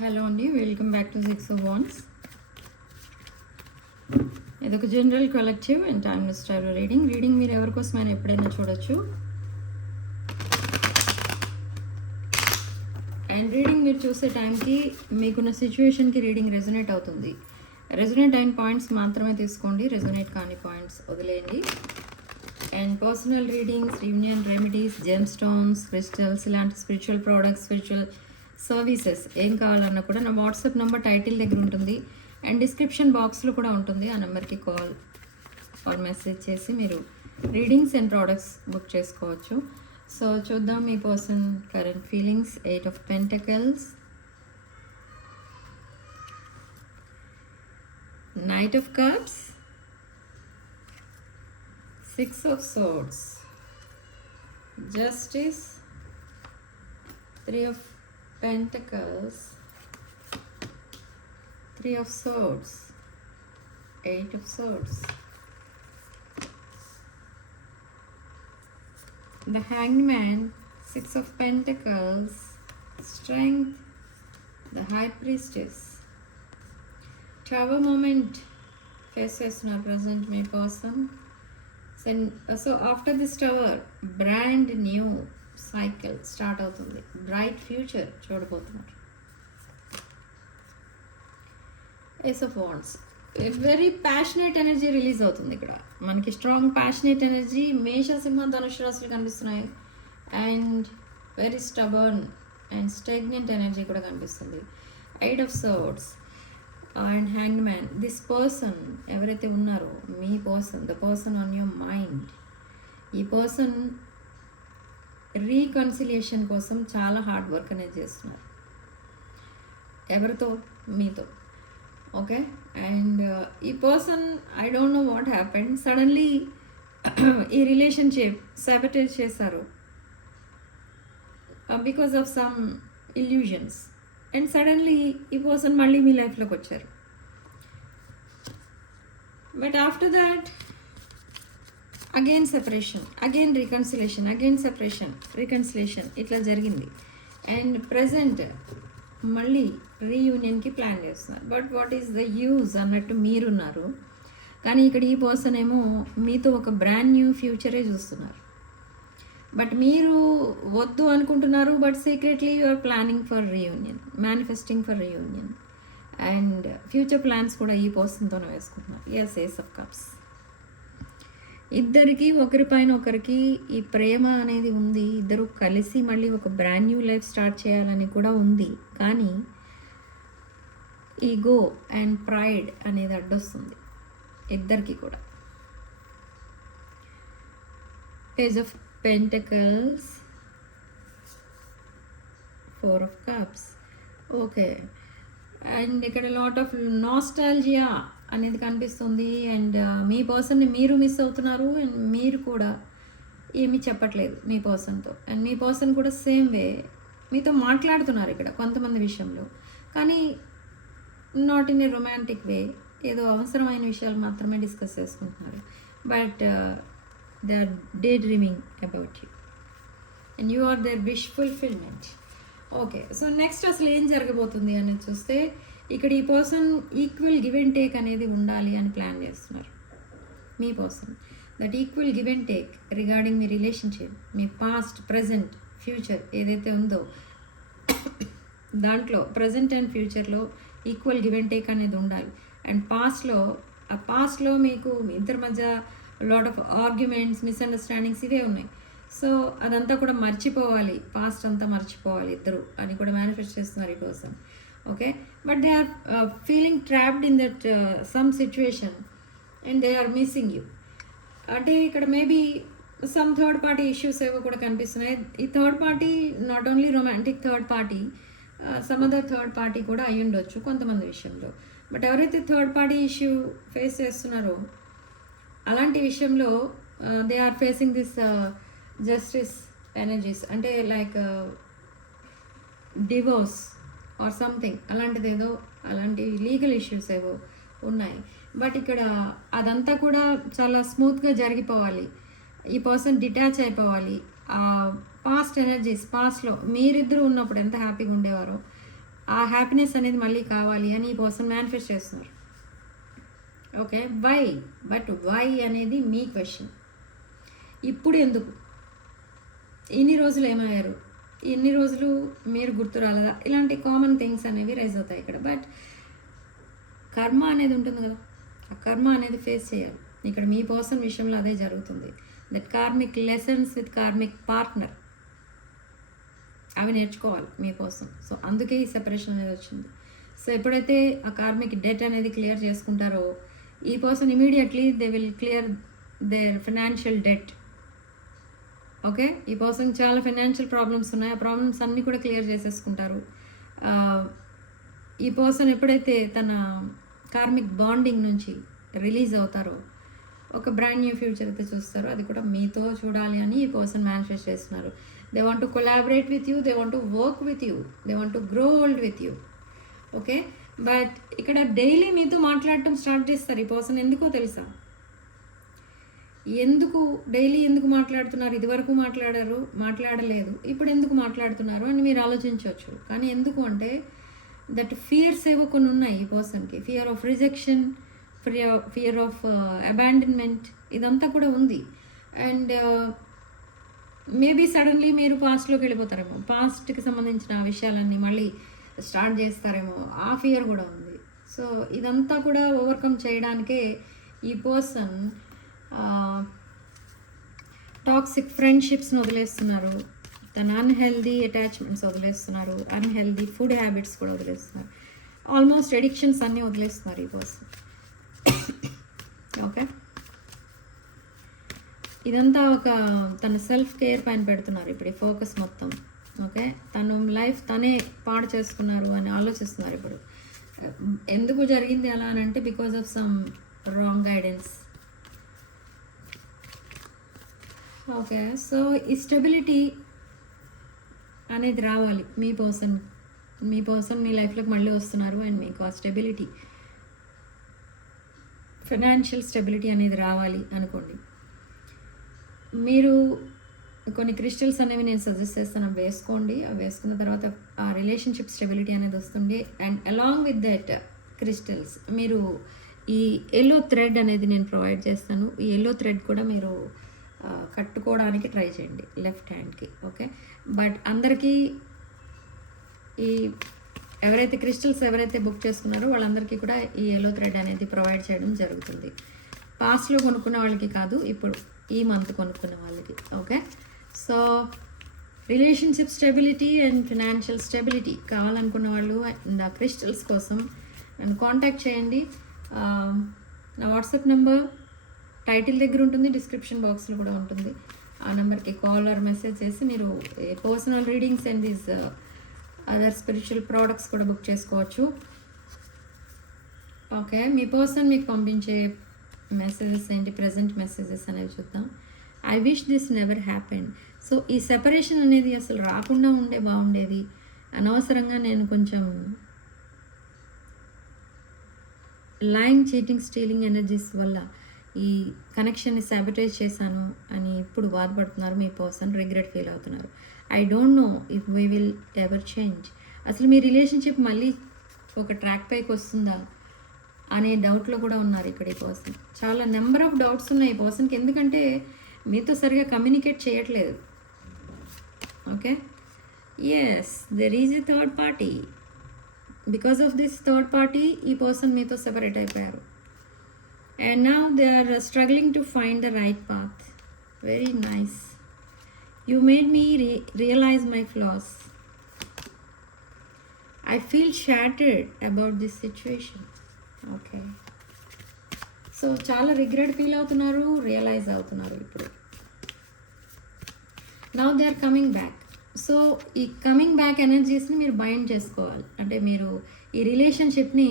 Hello అండి, welcome back to 6 of Wands. ఇదొక general collective and timeless style reading మీరు ఎవరికోసమైనా ఎప్పుడైనా చూడొచ్చు. అండ్ రీడింగ్ మీరు చూసే టైంకి మీకున్న సిచ్యువేషన్కి రీడింగ్ రెజొనేట్ అవుతుంది. రెజొనేట్ అయిన పాయింట్స్ మాత్రమే తీసుకోండి, రెజొనేట్ కాని పాయింట్స్ వదిలేయండి. And personal readings, union remedies, gem stones, crystals, ఇలాంటి స్పిరిచువల్ ప్రోడక్ట్స్, స్పిరిచువల్ సర్వీసెస్ ఏం కావాలన్నా కూడా నా వాట్సాప్ నెంబర్ టైటిల్ దగ్గర ఉంటుంది అండ్ డిస్క్రిప్షన్ బాక్స్లో కూడా ఉంటుంది. ఆ నెంబర్కి కాల్ ఆర్ మెసేజ్ చేసి మీరు రీడింగ్స్ అండ్ ప్రోడక్ట్స్ బుక్ చేసుకోవచ్చు. సో చూద్దాం మీ person current feelings. 8 of Pentacles, Knight of Cups, 6 of Swords, Justice, 3 of Pentacles, 3 of Swords, 8 of Swords, the Hanged Man, 6 of Pentacles, Strength, the High Priestess, Tower moment faces now present my person. So after this tower, brand new cycle start అవుతుంది. Bright future చూడబోతున్నారు. Ace of wands, very passionate energy release అవుతుంది ఇక్కడ మనకి. Strong passionate energy మేష, సింహ, ధనుష్ రాశులు కనిపిస్తున్నాయి. And very stubborn and stagnant energy కూడా కనిపిస్తుంది. 8 of Swords and hanged man. This person ఎవరైతే ఉన్నారో మీ person, the person on your mind, ఈ పర్సన్ రీకన్సిలియేషన్ కోసం చాలా హార్డ్ వర్క్ అనేది చేస్తున్నారు. ఎవరితో? మీతో. ఓకే. అండ్ ఈ person, I don't know what happened, suddenly ఈ రిలేషన్షిప్ సాబటేజ్ చేశారు because of some illusions. And suddenly ఈ పర్సన్ మళ్ళీ మీ లైఫ్లోకి వచ్చారు. But after that again separation, again reconciliation, again separation, reconciliation ఇట్లా జరిగింది. అండ్ ప్రజెంట్ మళ్ళీ రీయూనియన్కి ప్లాన్ చేస్తున్నారు. But what is the use అన్నట్టు మీరున్నారు. కానీ ఇక్కడ ఈ పర్సన్ ఏమో మీతో ఒక బ్రాండ్ న్యూ ఫ్యూచరే చూస్తున్నారు. బట్ మీరు వద్దు అనుకుంటున్నారు. But secretly you are planning for reunion, manifesting for reunion. And future plans కూడా ఈ పర్సన్తోనే వేసుకుంటున్నారు. Yes, ace of cups. ఇద్దరికి ఒకరిపైన ఒకరికి ఈ ప్రేమ అనేది ఉంది. ఇద్దరు కలిసి మళ్ళీ ఒక బ్రాండ్ న్యూ లైఫ్ స్టార్ట్ చేయాలని కూడా ఉంది. కానీ ఈగో అండ్ ప్రైడ్ అనేది అడ్డొస్తుంది ఇద్దరికి కూడా. Page of pentacles, 4 of Cups. Okay. And ఇక్కడ లాట్ ఆఫ్ నాస్టాల్జియా అనేది కనిపిస్తుంది. అండ్ మీ పర్సన్ని మీరు మిస్ అవుతున్నారు. అండ్ మీరు కూడా ఏమీ చెప్పట్లేదు మీ పర్సన్తో. అండ్ మీ పర్సన్ కూడా సేమ్ వే మీతో మాట్లాడుతున్నారు ఇక్కడ కొంతమంది విషయంలో, కానీ not in a romantic way. ఏదో అవసరమైన విషయాలు మాత్రమే డిస్కస్ చేసుకుంటున్నారు. But they are day dreaming about you and you are their wish fulfilment. Okay. So next అసలు ఏం జరగబోతుంది అనేది చూస్తే ఇక్కడ ఈ person equal give and take అనేది ఉండాలి అని ప్లాన్ చేస్తున్నారు మీ person. That equal give and take regarding మీ రిలేషన్షిప్, మీ పాస్ట్, ప్రజెంట్, ఫ్యూచర్ ఏదైతే ఉందో దాంట్లో ప్రజెంట్ అండ్ ఫ్యూచర్లో ఈక్వల్ గివ్ అండ్ టేక్ అనేది ఉండాలి. అండ్ పాస్ట్లో మీకు ఇద్దరి మధ్య లాట్ ఆఫ్ ఆర్గ్యుమెంట్స్, మిస్అండర్స్టాండింగ్స్ ఇవే ఉన్నాయి. సో అదంతా కూడా మర్చిపోవాలి, పాస్ట్ అంతా మర్చిపోవాలి ఇద్దరు అని కూడా మేనిఫెస్ట్ చేస్తున్నారు ఈ person. Okay. But they are feeling trapped in that some situation and they are missing you. అంటే ఇక్కడ maybe some third party issues ఏవో కూడా కనిపిస్తున్నాయి. ఈ third party not only romantic third party, some other third party కూడా అయి ఉండొచ్చు కొంతమంది విషయంలో. బట్ ఎవరైతే థర్డ్ పార్టీ ఇష్యూ ఫేస్ చేస్తున్నారో అలాంటి విషయంలో they are facing this justice energies. అంటే లైక్ డివోర్స్ ఆర్ సంథింగ్ అలాంటిది ఏదో, అలాంటి లీగల్ ఇష్యూస్ ఏవో ఉన్నాయి. బట్ ఇక్కడ అదంతా కూడా చాలా స్మూత్గా జరిగిపోవాలి. ఈ పర్సన్ డిటాచ్ అయిపోవాలి. పాస్ట్ ఎనర్జీస్, పాస్ట్లో మీరిద్దరూ ఉన్నప్పుడు ఎంత హ్యాపీగా ఉండేవారో ఆ హ్యాపీనెస్ అనేది మళ్ళీ కావాలి అని ఈ పర్సన్ మేనిఫెస్ట్ చేస్తున్నారు. Okay, why? బట్ వై అనేది మీ క్వశ్చన్. ఇప్పుడు ఎందుకు? ఇన్ని రోజులు ఏమయ్యారు? ఇన్ని రోజులు మీరు గుర్తు రాలేదా? ఇలాంటి కామన్ థింగ్స్ అనేవి రైజ్ అవుతాయి ఇక్కడ. బట్ కర్మ అనేది ఉంటుంది కదా, ఆ కర్మ అనేది ఫేస్ చేయాలి. ఇక్కడ మీ పర్సన్ విషయంలో అదే జరుగుతుంది. That karmic lessons with karmic partner అవి నేర్చుకోవాలి మీ పర్సన్. సో అందుకే ఈ సెపరేషన్ అనేది వచ్చింది. సో ఎప్పుడైతే ఆ కార్మిక్ డెట్ అనేది క్లియర్ చేసుకుంటారో ఈ person immediately they will clear their financial debt. Okay, ఈ పర్సన్ చాలా ఫైనాన్షియల్ ప్రాబ్లమ్స్ ఉన్నాయి, ఆ ప్రాబ్లమ్స్ అన్నీ కూడా క్లియర్ చేసేసుకుంటారు. ఈ పర్సన్ ఎప్పుడైతే తన కార్మిక్ బాండింగ్ నుంచి రిలీజ్ అవుతారో ఒక బ్రాండ్ న్యూ ఫ్యూచర్ అయితే చూస్తారో అది కూడా మీతో చూడాలి అని ఈ పర్సన్ మేనిఫెస్ట్ చేస్తున్నారు. They want to collaborate with you, they want to work with you, they want to grow old with you. Okay, but ఇక్కడ డైలీ మీతో మాట్లాడటం స్టార్ట్ చేస్తారు ఈ పర్సన్. ఎందుకో తెలుసా? ఎందుకు డైలీ ఎందుకు మాట్లాడుతున్నారు? ఇదివరకు మాట్లాడలేదు, ఇప్పుడు ఎందుకు మాట్లాడుతున్నారు అని మీరు ఆలోచించవచ్చు. కానీ ఎందుకు అంటే దట్ ఫియర్స్ ఏవో కొన్ని ఉన్నాయి ఈ పర్సన్కి. Fear of rejection, fear of abandonment, ఇదంతా కూడా ఉంది. అండ్ మేబీ సడన్లీ మీరు పాస్ట్లోకి వెళ్ళిపోతారేమో, పాస్ట్కి సంబంధించిన విషయాలన్నీ మళ్ళీ స్టార్ట్ చేస్తారేమో, ఆ ఫియర్ కూడా ఉంది. సో ఇదంతా కూడా ఓవర్కమ్ చేయడానికే ఈ పర్సన్ టాక్సిక్ ఫ్రెండ్షిప్స్ని వదిలేస్తున్నారు, తన అన్హెల్దీ అటాచ్మెంట్స్ వదిలేస్తున్నారు, అన్హెల్దీ ఫుడ్ హ్యాబిట్స్ కూడా వదిలేస్తున్నారు, ఆల్మోస్ట్ ఎడిక్షన్స్ అన్నీ వదిలేస్తున్నారు ఈ పర్సన్. ఓకే, ఇదంతా ఒక తన సెల్ఫ్ కేర్ పైన పెడుతున్నారు ఇప్పుడు ఈ ఫోకస్ మొత్తం. ఓకే, తను లైఫ్ తనే పాడు చేసుకున్నారు అని ఆలోచిస్తున్నారు ఇప్పుడు. ఎందుకు జరిగింది అలా అని అంటే because of some wrong guidance. Okay, so ఈ స్టెబిలిటీ అనేది రావాలి మీ పర్సన్ మీ లైఫ్లోకి మళ్ళీ వస్తున్నారు. అండ్ మీకు ఆ స్టెబిలిటీ, ఫైనాన్షియల్ స్టెబిలిటీ అనేది రావాలి అనుకోండి. మీరు కొన్ని క్రిస్టల్స్ అనేవి నేను సజెస్ట్ చేస్తాను, అవి వేసుకోండి. అవి వేసుకున్న తర్వాత ఆ రిలేషన్షిప్ స్టెబిలిటీ అనేది వస్తుంది. And along with that crystals మీరు ఈ ఎల్లో థ్రెడ్ అనేది నేను ప్రొవైడ్ చేస్తాను. ఈ ఎల్లో థ్రెడ్ కూడా మీరు కట్టుకోవడానికి ట్రై చేయండి లెఫ్ట్ హ్యాండ్కి. ఓకే, బట్ అందరికీ ఈ ఎవరైతే క్రిస్టల్స్ బుక్ చేసుకున్నారో వాళ్ళందరికీ కూడా ఈ ఎల్లో థ్రెడ్ అనేది ప్రొవైడ్ చేయడం జరుగుతుంది. పాస్ట్లో కొనుక్కున్న వాళ్ళకి కాదు, ఇప్పుడు ఈ మంత్ కొనుక్కున్న వాళ్ళకి. Okay, so relationship stability and financial stability కావాలనుకున్న వాళ్ళు అండ్ ఆ క్రిస్టల్స్ కోసం నన్ను కాంటాక్ట్ చేయండి. నా వాట్సాప్ నెంబర్ టైటిల్ దగ్గర ఉంటుంది, డిస్క్రిప్షన్ బాక్స్లో కూడా ఉంటుంది. ఆ నెంబర్కి కాల్ ఆర్ మెసేజ్ చేసి మీరు personal readings and these other spiritual products కూడా బుక్ చేసుకోవచ్చు. ఓకే, మీ పర్సన్ మీకు పంపించే మెసేజెస్ ఏంటి, ప్రజెంట్ మెసేజెస్ అనేవి చూద్దాం. I wish this never happen. So ఈ సెపరేషన్ అనేది అసలు రాకుండా ఉండే బాగుండేది. అనవసరంగా నేను కొంచెం లైంగ్, చీటింగ్, స్టీలింగ్ ఎనర్జీస్ వల్ల ఈ కనెక్షన్ని సాబిటైజ్ చేశాను అని ఇప్పుడు బాధపడుతున్నారు మీ పర్సన్, రిగ్రెట్ ఫీల్ అవుతున్నారు. I don't no if we will ever change. అసలు మీ రిలేషన్షిప్ మళ్ళీ ఒక ట్రాక్ పైకి వస్తుందా అనే డౌట్లో కూడా ఉన్నారు ఇక్కడ ఈ పర్సన్. చాలా నెంబర్ ఆఫ్ డౌట్స్ ఉన్నాయి ఈ పర్సన్కి, ఎందుకంటే మీతో సరిగా కమ్యూనికేట్ చేయట్లేదు. Okay, yes there is a third party. Because of this third party ఈ పర్సన్ మీతో సెపరేట్ అయిపోయారు. And now they are struggling to find the right path. Very nice. You made me realize my flaws. I feel shattered about this situation. Okay. So చాలా regret feel అవుతున్నారు, realise అవుతున్నారు ఇప్పుడు. Now they are coming back. So ఈ coming back ఎనర్జీస్ని మీరు bind చేసుకోవాలి. అంటే మీరు ఈ రిలేషన్షిప్ని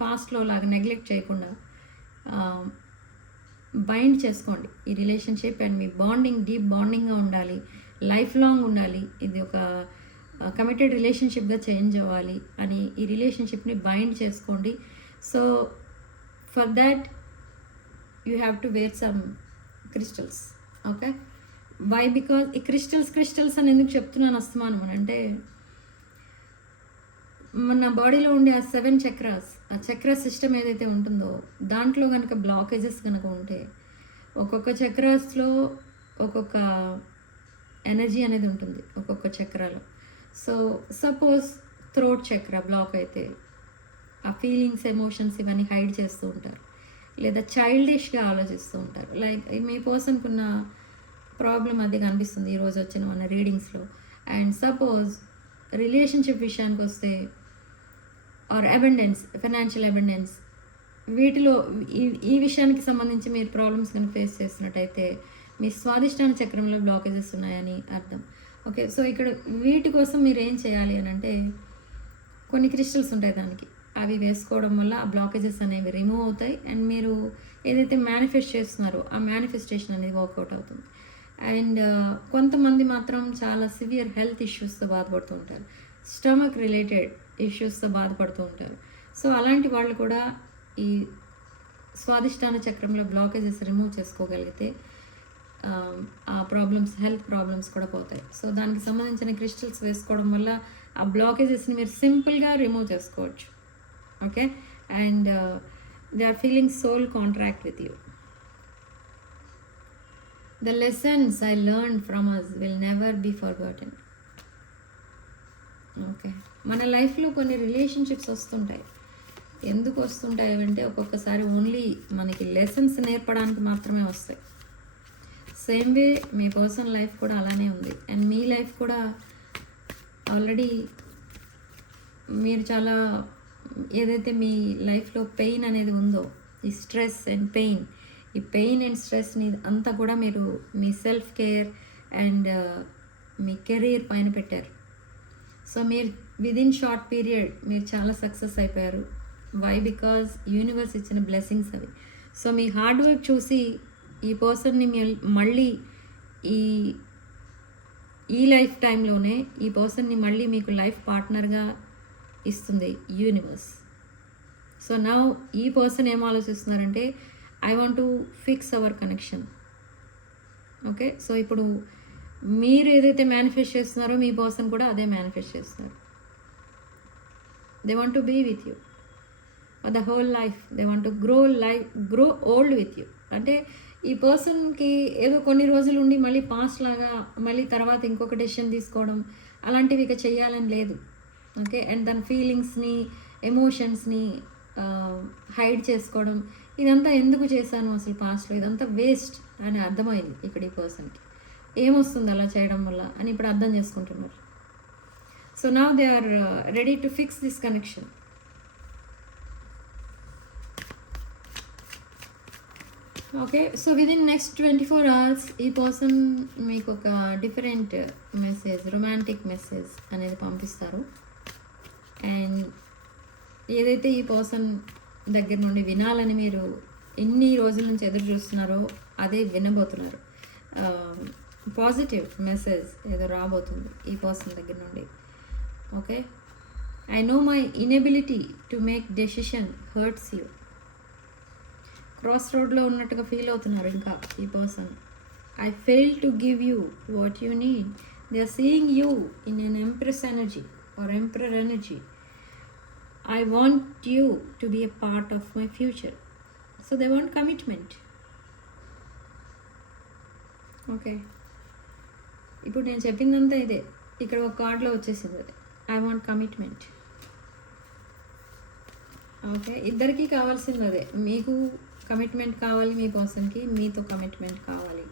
పాస్ట్లో లాగా నెగ్లెక్ట్ చేయకుండా బైండ్ చేసుకోండి ఈ రిలేషన్షిప్. అండ్ మీ బాండింగ్ డీప్ బాండింగ్గా ఉండాలి, లైఫ్ లాంగ్ ఉండాలి, ఇది ఒక కమిటెడ్ రిలేషన్షిప్గా చేంజ్ అవ్వాలి అని ఈ రిలేషన్షిప్ని బైండ్ చేసుకోండి. So for that you have to wear some crystals. Okay, why? Because ఈ క్రిస్టల్స్ అని ఎందుకు చెప్తున్నాను అస్తమానం అని అంటే మన బాడీలో ఉండే ఆ 7 చక్రాస్, ఆ చక్ర సిస్టమ్ ఏదైతే ఉంటుందో దాంట్లో కనుక బ్లాకేజెస్ కనుక ఉంటే ఒక్కొక్క చక్రాస్లో ఒక్కొక్క ఎనర్జీ అనేది ఉంటుంది ఒక్కొక్క చక్రాలో. సో సపోజ్ థ్రోట్ చక్ర బ్లాక్ అయితే ఆ ఫీలింగ్స్, ఎమోషన్స్ ఇవన్నీ హైడ్ చేస్తూ ఉంటారు, లేదా చైల్డిష్గా ఆలోచిస్తూ ఉంటారు. లైక్ మీ పర్సన్కి ఉన్న ప్రాబ్లం అది కనిపిస్తుంది ఈరోజు వచ్చిన మన రీడింగ్స్లో. అండ్ సపోజ్ రిలేషన్షిప్ విషయానికి వస్తే ఆర్ అబెండెన్స్, ఫైనాన్షియల్ అబెండెన్స్, వీటిలో ఈ విషయానికి సంబంధించి మీరు ప్రాబ్లమ్స్ కనుక ఫేస్ చేస్తున్నట్టయితే మీ స్వాదిష్టాన చక్రంలో బ్లాకేజెస్ ఉన్నాయని అర్థం. ఓకే, సో ఇక్కడ వీటి కోసం మీరు ఏం చేయాలి అని అంటే కొన్ని క్రిస్టల్స్ ఉంటాయి దానికి, అవి వేసుకోవడం వల్ల ఆ బ్లాకేజెస్ అనేవి రిమూవ్ అవుతాయి. అండ్ మీరు ఏదైతే మేనిఫెస్ట్ చేస్తున్నారో ఆ మేనిఫెస్టేషన్ అనేది వర్కౌట్ అవుతుంది. అండ్ కొంతమంది మాత్రం చాలా సివియర్ హెల్త్ ఇష్యూస్తో బాధపడుతూ ఉంటారు, స్టమక్ రిలేటెడ్ ఇష్యూస్తో బాధపడుతూ ఉంటారు. సో అలాంటి వాళ్ళు కూడా ఈ స్వాదిష్టాన చక్రంలో బ్లాకేజెస్ రిమూవ్ చేసుకోగలిగితే ఆ ప్రాబ్లమ్స్, హెల్త్ ప్రాబ్లమ్స్ కూడా పోతాయి. సో దానికి సంబంధించిన క్రిస్టల్స్ వేసుకోవడం వల్ల ఆ బ్లాకేజెస్ని మీరు సింపుల్గా రిమూవ్ చేసుకోవచ్చు. Okay, and they are feeling soul contract with you. The lessons I learned from us will never be forgotten. Okay, మన లైఫ్లో కొన్ని రిలేషన్షిప్స్ వస్తుంటాయి. ఎందుకు వస్తుంటాయి అంటే ఒక్కొక్కసారి ఓన్లీ మనకి లెసన్స్ నేర్పడానికి మాత్రమే వస్తాయి. సేమ్ వే మీ పర్సనల్ లైఫ్ కూడా అలానే ఉంది. అండ్ మీ లైఫ్ కూడా ఆల్రెడీ మీరు చాలా ఏదైతే మీ లైఫ్లో పెయిన్ అనేది ఉందో, ఈ స్ట్రెస్ అండ్ పెయిన్, ఈ పెయిన్ అండ్ స్ట్రెస్ని అంతా కూడా మీరు మీ సెల్ఫ్ కేర్ అండ్ మీ కెరీర్ పైన పెట్టారు. సో మీరు విదిన్ షార్ట్ పీరియడ్ మీరు చాలా సక్సెస్ అయిపోయారు. వై? బికాజ్ యూనివర్స్ ఇచ్చిన బ్లెస్సింగ్స్ అవి. సో మీ హార్డ్ వర్క్ చూసి ఈ పర్సన్ని మళ్ళీ ఈ లైఫ్ టైంలోనే ఈ పర్సన్ని మళ్ళీ మీకు లైఫ్ పార్ట్నర్గా ఇస్తుంది యూనివర్స్. సో నా ఈ పర్సన్ ఏం ఆలోచిస్తున్నారంటే I want to fix our connection. Okay, so ఇప్పుడు మీరు ఏదైతే మేనిఫెస్ట్ చేస్తున్నారో మీ పర్సన్ కూడా అదే మేనిఫెస్ట్ చేస్తున్నారు. They want to be with you for the whole life. They want to grow old with you. అంటే ఈ పర్సన్కి ఏదో కొన్ని రోజులు ఉండి మళ్ళీ పాస్ట్ లాగా మళ్ళీ తర్వాత ఇంకొక డెసిషన్ తీసుకోవడం అలాంటివి ఇక చేయాలని లేదు. ఓకే, అండ్ దాని ఫీలింగ్స్ని, ఎమోషన్స్ని హైడ్ చేసుకోవడం, ఇదంతా ఎందుకు చేశాను అసలు పాస్ట్లో, ఇదంతా వేస్ట్ అని అర్థమైంది ఇక్కడ ఈ పర్సన్కి. ఏమొస్తుంది అలా చేయడం వల్ల అని ఇప్పుడు అర్థం చేసుకుంటున్నారు. So now they are ready to fix this connection. Okay, so within next 24 hours ఈ పర్సన్ మీకు ఒక డిఫరెంట్ మెసేజ్, రొమాంటిక్ మెసేజ్ అనేది పంపిస్తారు. అండ్ ఏదైతే ఈ పర్సన్ దగ్గర నుండి వినాలని మీరు ఎన్ని రోజుల నుంచి ఎదురు చూస్తున్నారో అదే వినబోతున్నారు. పాజిటివ్ మెసేజ్ ఏదో రాబోతుంది ఈ పర్సన్ దగ్గర నుండి. Okay, I know my inability to make decision hurts you. Cross రోడ్లో ఉన్నట్టుగా ఫీల్ అవుతున్నారు ఇంకా ఈ person. I fail to give you what you need. They are seeing you in an empress energy or emperor energy. I want you to be a part of my future. So they want commitment. Okay, ఇప్పుడు నేను చెప్పిందంతా ఇదే, ఇక్కడ ఒక కార్డులో వచ్చేసింది అది, I want commitment. Okay, ఇద్దరికీ కావాల్సింది అదే. మీకు కమిట్మెంట్ కావాలి, మీ పర్సన్కి మీతో కమిట్మెంట్ కావాలి.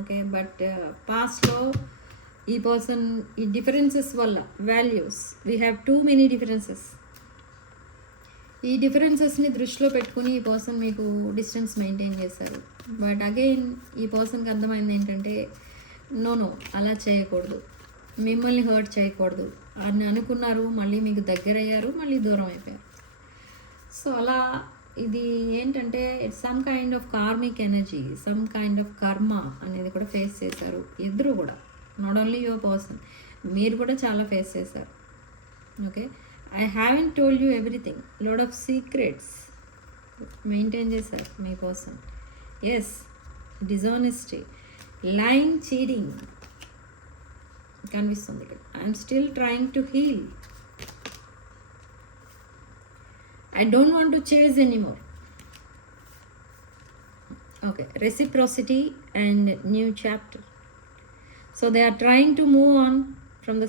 ఓకే, బట్ పాస్ట్లో ఈ పర్సన్ ఈ డిఫరెన్సెస్ వల్ల values, we have too many differences. ఈ డిఫరెన్సెస్ని దృష్టిలో పెట్టుకుని ఈ పర్సన్ మీకు డిస్టెన్స్ మెయింటైన్ చేశారు. బట్ అగైన్ ఈ పర్సన్కి అర్థమైంది ఏంటంటే నో అలా చేయకూడదు, మిమ్మల్ని హర్ట్ చేయకూడదు అని అనుకున్నారు. మళ్ళీ మీకు దగ్గర అయ్యారు, మళ్ళీ దూరం అయిపోయారు. సో అలా ఇది ఏంటంటే it's some kind of karmic energy, some kind of కర్మ అనేది కూడా ఫేస్ చేశారు ఇద్దరు కూడా. నాట్ ఓన్లీ యువర్ పర్సన్, మీరు కూడా చాలా ఫేస్ చేశారు. Okay, I haven't told you everything. Lot of secrets maintain చేశారు మీ పర్సన్. ఎస్, డిజానెస్టీ, lying, cheating కనిపిస్తుంది ఇక్కడ. I'm still trying to heal. I don't want to chase anymore. Okay, reciprocity and new chapter. So they are trying to move on from the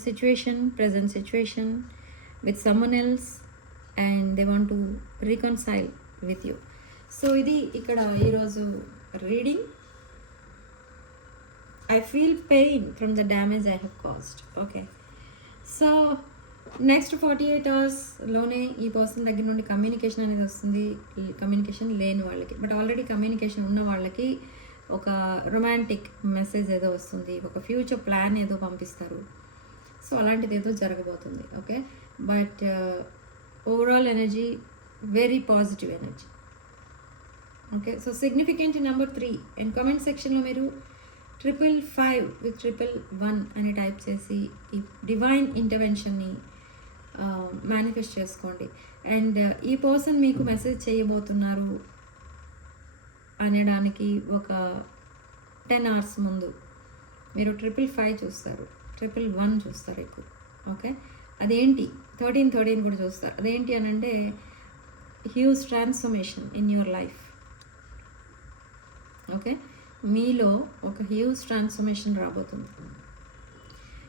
present situation with someone else, and they want to reconcile with you. So ఇది ఇక్కడ ఈరోజు reading. I feel pain from the damage I have caused. Okay, so next 48 అవర్స్లోనే ఈ person దగ్గర నుండి communication అనేది వస్తుంది. Communication లేని వాళ్ళకి, బట్ ఆల్రెడీ కమ్యూనికేషన్ ఉన్న వాళ్ళకి ఒక రొమాంటిక్ మెసేజ్ ఏదో వస్తుంది, ఒక ఫ్యూచర్ ప్లాన్ ఏదో పంపిస్తారు. సో అలాంటిది ఏదో జరగబోతుంది. Okay, but overall energy very positive energy. Okay, so significant number 3. And comment సెక్షన్లో మీరు 555 with 111 అని టైప్ చేసి ఈ డివైన్ ఇంటర్వెన్షన్ని మేనిఫెస్ట్ చేసుకోండి. అండ్ ఈ పర్సన్ మీకు మెసేజ్ చేయబోతున్నారు అనడానికి ఒక 10 hours ముందు మీరు 555 చూస్తారు, 111 చూస్తారు ఎక్కువ. ఓకే, అదేంటి 13 కూడా చూస్తారు. అదేంటి అని అంటే huge transformation in your life. Okay, మీలో ఒక హ్యూజ్ ట్రాన్స్ఫర్మేషన్ రాబోతుంది.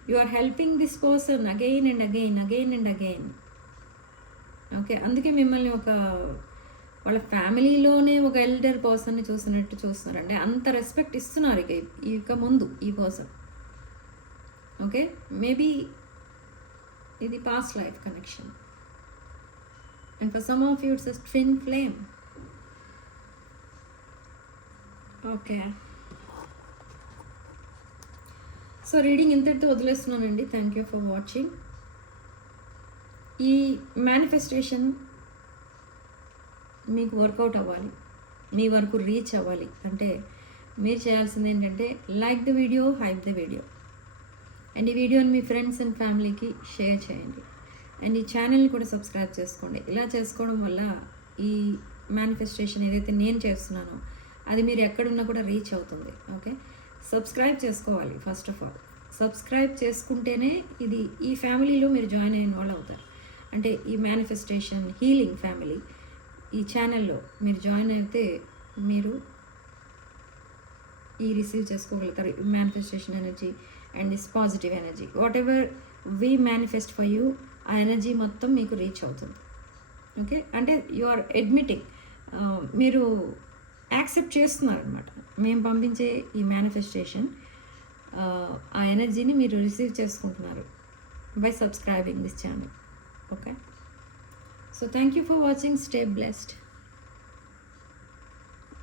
You are helping this person again and again. Okay, అందుకే మిమ్మల్ని ఒక వాళ్ళ ఫ్యామిలీలోనే ఒక ఎల్డర్ పర్సన్ని చూసినట్టు చూస్తున్నారు. అంటే అంత రెస్పెక్ట్ ఇస్తున్నారు ఇక ముందు ఈ పర్సన్. ఓకే, మేబీ ఇది past life connection. And for some of you it's a twin flame. Okay, so reading ఇంతటితో వదిలేస్తున్నానండి. Thank you for watching. ఈ మేనిఫెస్టేషన్ మీకు వర్కౌట్ అవ్వాలి, మీ వరకు రీచ్ అవ్వాలి అంటే మీరు చేయాల్సింది ఏంటంటే like the video, hype the video, and ఈ వీడియోని మీ ఫ్రెండ్స్ అండ్ ఫ్యామిలీకి షేర్ చేయండి. అండ్ ఈ ఛానల్ని కూడా సబ్స్క్రైబ్ చేసుకోండి. ఇలా చేసుకోవడం వల్ల ఈ మేనిఫెస్టేషన్ ఏదైతే నేను చేస్తున్నానో అది మీరు ఎక్కడున్నా కూడా రీచ్ అవుతుంది. ఓకే, సబ్స్క్రైబ్ చేసుకోవాలి. ఫస్ట్ ఆఫ్ ఆల్ సబ్స్క్రైబ్ చేసుకుంటేనే ఇది ఈ ఫ్యామిలీలో మీరు జాయిన్ అయిన వాళ్ళు అవుతారు. అంటే ఈ మేనిఫెస్టేషన్ హీలింగ్ ఫ్యామిలీ ఈ ఛానల్లో మీరు జాయిన్ అయితే మీరు ఈ రిసీవ్ చేసుకోగలుగుతారు. Manifestation energy and this positive energy, what ever we manifest for you, ఆ ఎనర్జీ మొత్తం మీకు రీచ్ అవుతుంది. ఓకే, అంటే యు ఆర్ అడ్మిటింగ్, మీరు యాక్సెప్ట్ చేస్తున్నారు అనమాట. మేము పంపించే ఈ మేనిఫెస్టేషన్ ఆ ఎనర్జీని మీరు రిసీవ్ చేసుకుంటున్నారు by subscribing this channel. Okay, so thank you for watching. Stay blessed.